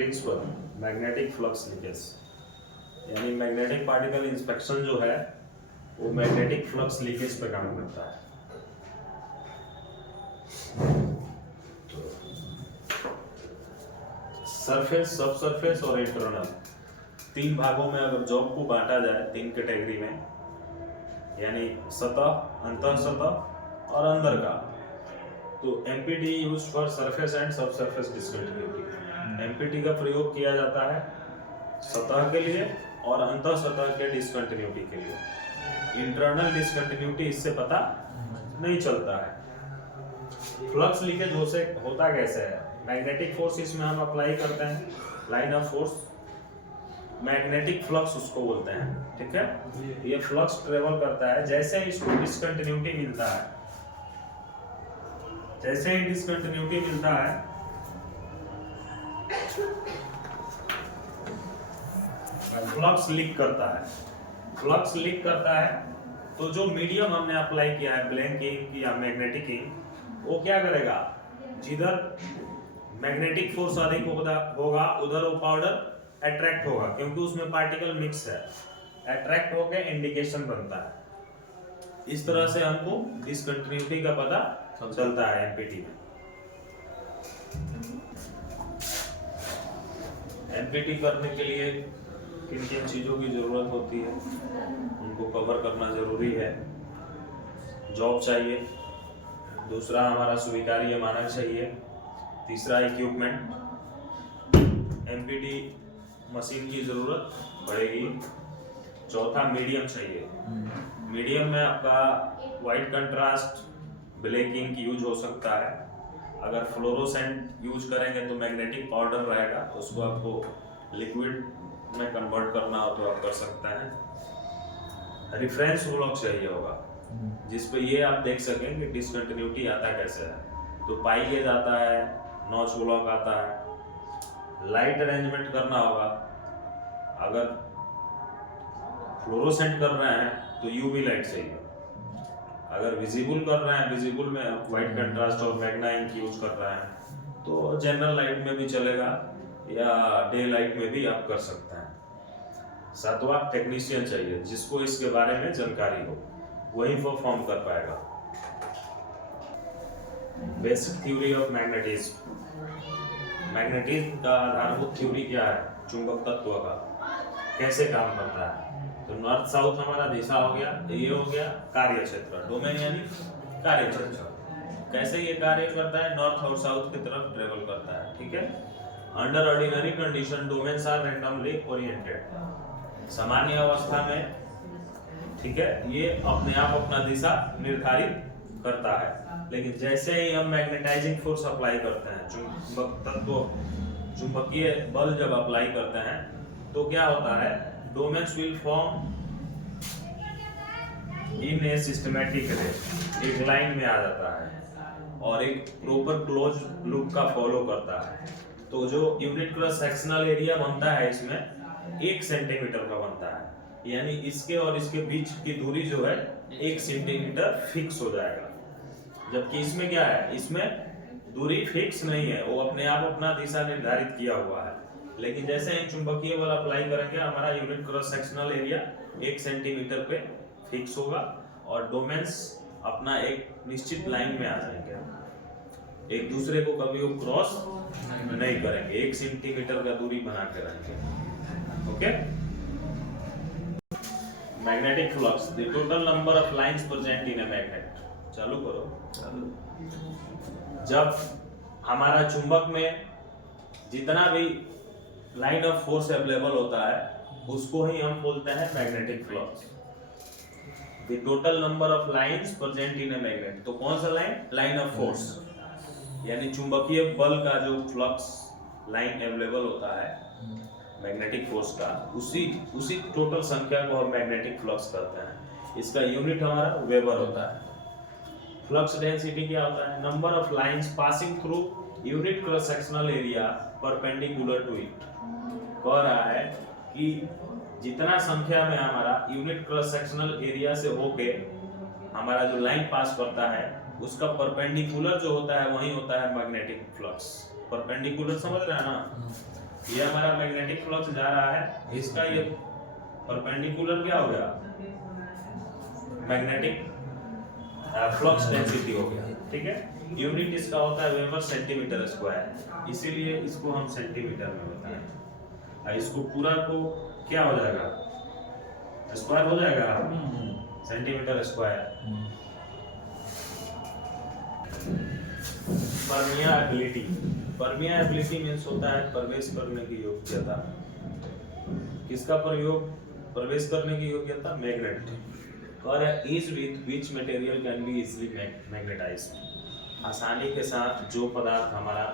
Principal magnetic flux linkage, यानी magnetic particle inspection जो है वो मैग्नेटिक फ्लक्स लीकेज पे काम करता है। सरफेस, सब सरफेस और इंटरनल, तीन भागों में अगर जॉब को बांटा जाए तीन कैटेगरी में, यानी सतह, अंतः सतह और अंदर का, तो empty use for surface and सब सरफेस डिस्कंटिन्यूटी। एमपीटी का प्रयोग किया जाता है सतह के लिए और अंतः सतह के डिस्कंटिन्यूटी के लिए। इंटरनल डिस्कंटिन्यूटी इससे पता नहीं चलता है। फ्लक्स लीकेज होता कैसे है? मैग्नेटिक फोर्स इसमें हम अप्लाई करते हैं, line of force, magnetic flux उसको बोलते हैं, ठीक है। ये फ्लक्स ट्रेवल करता है, जैसे ही इसको डिस्कंटिन्यूटी मिलता है, जैसे ही डिस्कंटिन्यूटी मिलता है फ्लक्स लीक करता है। फ्लक्स लीक करता है तो जो मीडियम हमने अप्लाई किया है, ब्लैंक इंक या मैग्नेटिक इंक, वो क्या करेगा, जिधर मैग्नेटिक फोर्स अधिक होगा उधर वो पाउडर अट्रैक्ट होगा, क्योंकि उसमें पार्टिकल मिक्स है, अट्रैक्ट होकर इंडिकेशन बनता है। इस तरह से हमको डिस्कंटिन्यूटी का पता चलता है एमपीटी में। एमपीटी करने के लिए किन किन चीजों की जरूरत होती है उनको कवर करना जरूरी है। जॉब चाहिए, दूसरा हमारा स्वीकार्य मानक चाहिए, तीसरा इक्विपमेंट, एमपीटी मशीन की जरूरत पड़ेगी, चौथा मीडियम चाहिए। मीडियम में आपका white contrast black ink use हो सकता है। अगर फ्लोरोसेंट यूज करेंगे तो मैग्नेटिक पाउडर रहेगा, उसको आपको लिक्विड में कन्वर्ट करना हो तो आप कर सकते हैं। रिफरेंस ब्लॉक चाहिए होगा जिसपे ये आप देख सकें कि डिस्कंटिन्यूटी आता कैसे है। तो पाई गेज आता है, नॉच ब्लॉक आता है। लाइट अरेंजमेंट करना होगा, अगर फ्लोरोसेंट कर रहे हैं तो यूवी लाइट चाहिए, अगर विजिबल कर रहे हैं, विजिबल में वाइट कंट्रास्ट और मैग्ना इंक यूज कर रहे हैं तो जनरल लाइट में भी चलेगा या डे लाइट में भी आप कर सकते हैं। सातवां टेक्नीशियन चाहिए जिसको इसके बारे में जानकारी हो, वही परफॉर्म कर पाएगा। Basic theory of magnetism, magnetism का आधारभूत थ्योरी क्या है, चुंबक तत्व का कैसे काम करता है। तो नॉर्थ साउथ हमारा दिशा हो गया, ये हो गया कार्य क्षेत्र, डोमेन यानी कार्य क्षेत्र, कैसे ये कार्य करता है, नॉर्थ और साउथ की तरफ ट्रेवल करता है, ठीक है। Under ordinary condition domains are randomly oriented, सामान्य अवस्था में, ठीक है, ये अपने आप अपना दिशा निर्धारित करता है। लेकिन जैसे ही हम मैग्नेटाइजिंग फोर्स अप्लाई करते हैं, चुंबक तत्व, चुंबकीय बल जब अप्लाई करते हैं तो क्या होता है, domains will form in A systematic रे, एक लाइन में आ जाता है और एक प्रॉपर क्लोज लूप का फॉलो करता है। तो जो यूनिट क्रॉस सेक्शनल एरिया बनता है इसमें 1 सेंटीमीटर का बनता है, यानी इसके और इसके बीच की दूरी जो है 1 सेंटीमीटर फिक्स हो जाएगा। जबकि इसमें क्या है, इसमें दूरी फिक्स नहीं है, वो अपने आप अपना दिशा निर्धारित किया हुआ है। लेकिन जैसे ही चुंबकीय बल अप्लाई करेंगे हमारा unit cross sectional area 1 centimetre पे फिक्स होगा और डोमेन्स अपना एक निश्चित लाइन में आ जाएंगे, एक दूसरे को कभी वो क्रॉस नहीं करेंगे, 1 सेंटीमीटर का दूरी बना के रहेंगे। Okay. Magnetic flux, the total number of lines present in a magnet. चालू करो। जब हमारा चुंबक में जितना भी लाइन ऑफ फोर्स अवेलेबल होता है उसको ही हम बोलते हैं magnetic flux. The total number of lines present in a magnet, तो कौन सा लाइन, लाइन ऑफ फोर्स, यानी चुंबकीय बल का जो फ्लक्स लाइन अवेलेबल होता है मैग्नेटिक फोर्स का, उसी टोटल संख्या को हम मैग्नेटिक फ्लक्स कहते हैं। इसका यूनिट हमारा वेबर होता है। फ्लक्स डेंसिटी क्या होता है, number of lines passing through unit cross sectional area perpendicular to it. कह रहा है कि जितना संख्या में हमारा यूनिट क्रॉस सेक्शनल एरिया से होके हमारा जो लाइन पास करता है उसका परपेंडिकुलर जो होता है वही होता है मैग्नेटिक फ्लक्स। परपेंडिकुलर समझ रहे हैं ना, ये हमारा मैग्नेटिक फ्लक्स जा रहा है, इसका ये परपेंडिकुलर क्या हो गया, मैग्नेटिक फ्लक्स डेंसिटी हो गया, ठीक है। यूनिट इसका होता है वेबर सेंटीमीटर स्क्वायर, इसीलिए इसको हम सेंटीमीटर में बताएं। और इसको पूरा को क्या हो जाएगा, स्क्वायर हो जाएगा, centimetre square. Permeability, permeability means होता है प्रवेश करने की योग्यता। किसका प्रयोग, प्रवेश करने की योग्यता, मैग्नेट। और is with which material can be easily magnetised, आसानी के साथ जो पदार्थ हमारा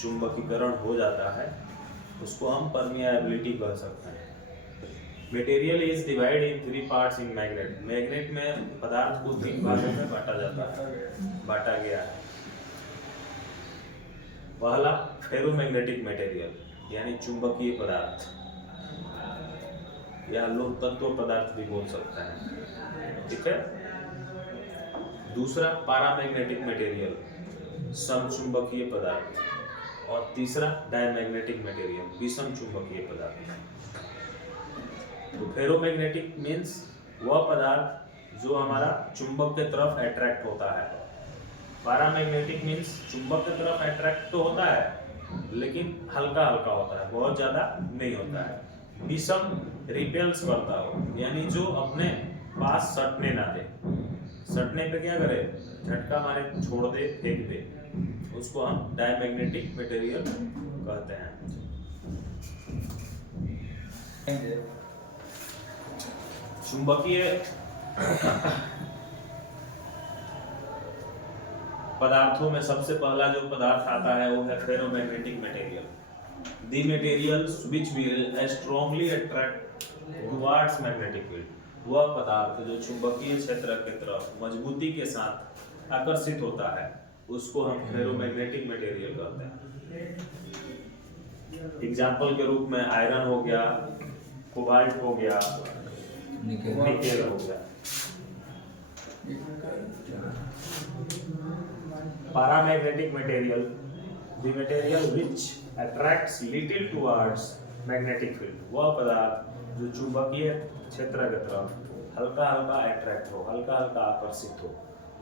चुंबकीकरण हो जाता है उसको हम परमियाबिलिटी कह सकते हैं। Material is divide in 3 parts in magnet, magnet में पदार्थ को 3 भागों में बांटा जाता है, बांटा गया है। पहला फेरोमैग्नेटिक मटेरियल यानी चुंबकीय पदार्थ, या लोह तत्व पदार्थ भी बोल सकते हैं, ठीक है। दूसरा पैरामैग्नेटिक मटेरियल, समचुंबकीय पदार्थ। और तीसरा डायमैग्नेटिक मटेरियल, विषम चुंबकीय पदार्थ। तो फेरोमैग्नेटिक मींस वह पदार्थ जो हमारा चुंबक के तरफ अट्रैक्ट होता है। पैरामैग्नेटिक मींस चुंबक की तरफ अट्रैक्ट तो होता है लेकिन हल्का हल्का होता है, बहुत ज्यादा नहीं होता है। विषम रिपेल्स करता हो, यानी जो अपने पास सटने ना दे, सटने पे क्या करे, झटका मारे, छोड़ दे, फेंक दे, उसको हम डायमैग्नेटिक मटेरियल कहते हैं। चुंबकीय पदार्थों में सबसे पहला जो पदार्थ आता है वो है ferromagnetic material. The materials which will strongly attract towards magnetic field, वह पदार्थ जो चुंबकीय क्षेत्र की तरफ मजबूती के साथ आकर्षित होता है उसको हम फेरोमैग्नेटिक मटेरियल कहते हैं। एग्जाम्पल के रूप में आयरन हो गया, कोबाल्ट हो गया, निकेल हो गया। Paramagnetic material, the material which attracts little towards magnetic field, वह पदार्थ जो चुंबकीय क्षेत्र की तरफ हल्का हल्का अट्रैक्ट हो, हल्का हल्का आकर्षित हो,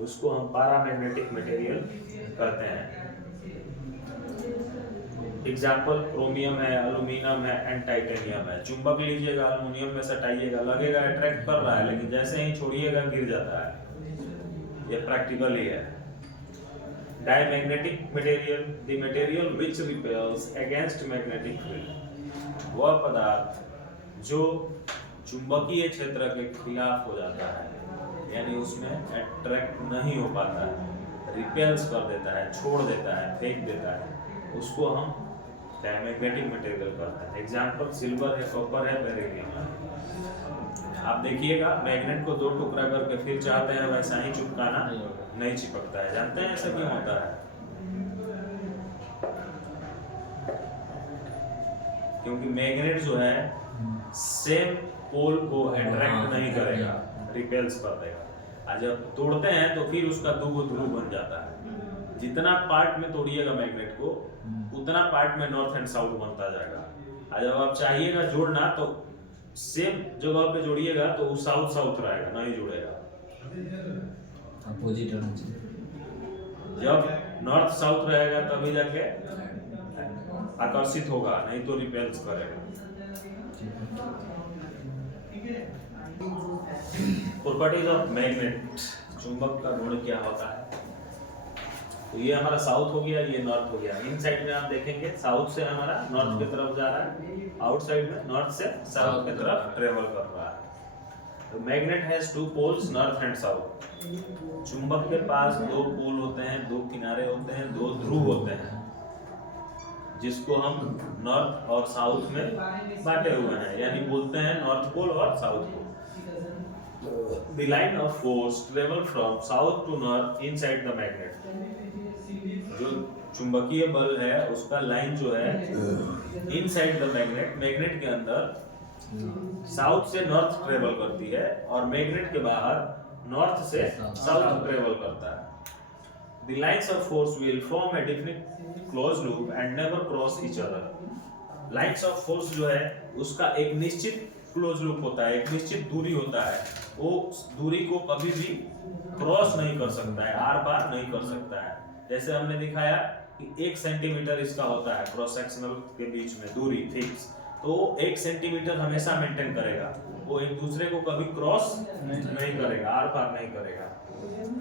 उसको हम पैरामैग्नेटिक मटेरियल कहते हैं। एग्जाम्पल क्रोमियम है, एल्यूमिनियम है एंड टाइटेनियम है। चुंबक लीजिएगा, एल्यूमिनियम में सटाइएगा, लगेगा अट्रैक्ट कर रहा है लेकिन जैसे ही छोड़िएगा गिर जाता है, ये प्रैक्टिकल ही है। Diamagnetic material, the material which repels against magnetic field, वह पदार्थ जो चुंबकीय क्षेत्र के खिलाफ हो जाता है, यानी उसमें अट्रैक्ट नहीं हो पाता है, रिपेल्स कर देता है, छोड़ देता है, फेंक देता है, उसको हम डायमैग्नेटिक मटेरियल कहते हैं। एग्जाम्पल सिल्वर है, कॉपर है, बेरिलियम है। आप देखिएगा मैग्नेट को 2 टुकड़ा करके फिर चाहते हैं वैसा ही चिपकाना, नहीं चिपकता है। जानते हैं ऐसा क्यों होता है? क्योंकि मैग्नेट जो है सेम पोल को अट्रैक्ट नहीं करेगा, रिपेल्स कर देगा। और जब तोड़ते हैं तो फिर उसका 2 ध्रुव बन जाता है। जितना पार्ट में तोड़िएगा मैग्नेट को उतना पार्ट में नॉर्थ एंड साउथ बनता जाएगा। और जब आप चाहिएगा जोड़ना तो सेम जगह पे जोड़िएगा तो वो साउथ साउथ रहेगा, नहीं जुड़ेगा, अपोजिट होना चाहिए। जब नॉर्थ साउथ रहेगा तभी जाके आकर्षित होगा, नहीं तो रिपेल्स करेगा। प्रॉपर्टीज ऑफ मैग्नेट, चुंबक का गुण क्या होता है? तो ये हमारा साउथ हो गया, ये नॉर्थ हो गया। इन साइड में आप देखेंगे साउथ से हमारा नॉर्थ की तरफ जा रहा है, आउटसाइड में नॉर्थ से साउथ की तरफ ट्रेवल कर रहा है। तो magnet has 2 poles, north and south. चुंबक के पास 2 पोल होते हैं, 2 किनारे होते हैं, 2 ध्रुव होते हैं, जिसको हम नॉर्थ और साउथ में बांटे हुए हैं, यानी बोलते हैं नॉर्थ पोल और south pole. The line of force travel from south to north inside the magnet. जो चुंबकीय बल है उसका लाइन जो है इनसाइड द मैग्नेट, मैग्नेट के अंदर साउथ से नॉर्थ ट्रेवल करती है और मैग्नेट के बाहर नॉर्थ से साउथ ट्रेवल करता है। The lines of force will form a definite closed loop and never cross each other. Lines of force जो है उसका एक निश्चित क्लोज लूप होता है, एक निश्चित दूरी होता है, वो दूरी को कभी भी क्रॉस नहीं कर सकता है, आर पार नहीं कर सकता है। जैसे हमने दिखाया कि 1 सेंटीमीटर इसका होता है क्रॉस सेक्शनल के बीच में दूरी फिक्स, तो 1 सेंटीमीटर हमेशा मेंटेन करेगा, वो एक दूसरे को कभी क्रॉस नहीं करेगा, आर पार नहीं करेगा।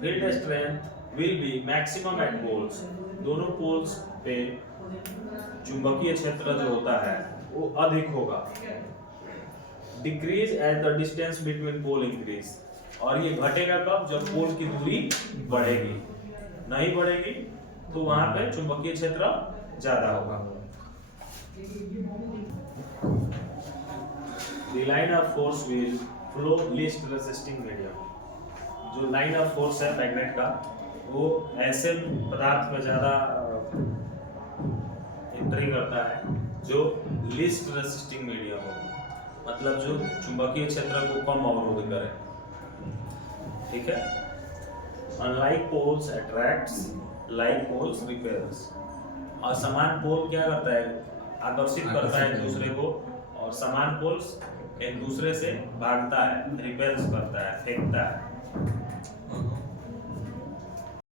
Field strength will be maximum at poles, दोनों पोल्स पे चुंबकीय क्षेत्र जो होता है वो अधिक होगा। Decrease as the distance between pole increase, और ये घटेगा कब? जब पोल की दूरी बढ़ेगी, नहीं बढ़ेगी तो वहां पे चुंबकीय क्षेत्र ज्यादा होगा। The line of force will flow least resisting medium, जो लाइन ऑफ फोर्स है मैग्नेट का वो ऐसे पदार्थ में ज्यादा एंट्री करता है जो लीस्ट रेसिस्टिंग मीडियम हो, मतलब जो चुंबकीय क्षेत्र को कम अवरोध करे। ठीक है। Unlike poles attracts, like poles repels, और समान पोल क्या करता है? आकर्षित करता है एक दूसरे को, और समान पोल्स एक दूसरे से भागता है, रिपेल्स करता है, फेंकता है।